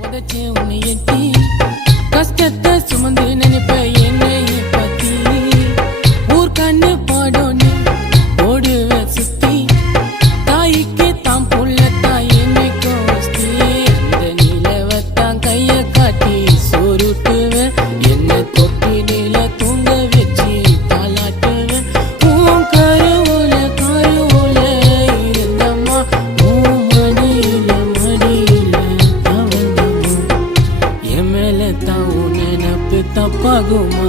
உதச்சே உன்னை எட்டி கஷ்டத்தை சுமந்து நினைப்ப என்னைய பத்தி ஊர் கண்ணு பாடோன்னு ஓடுவ சுத்தி தாய்க்கு தாம் புள்ளத்தான் என்னைக்கோ வஸ்தி அந்த நிலவத்தான் கைய காட்டி சோறுட்டுவ என்ன தொட்டி நில தூங்க வச்சு தாளாட்டுவ உன் கருவுல இருந்தம்மா உன் மடியில தவந்தம்மா என் மேல தான் உன் நினப்பு தப்பாகுமா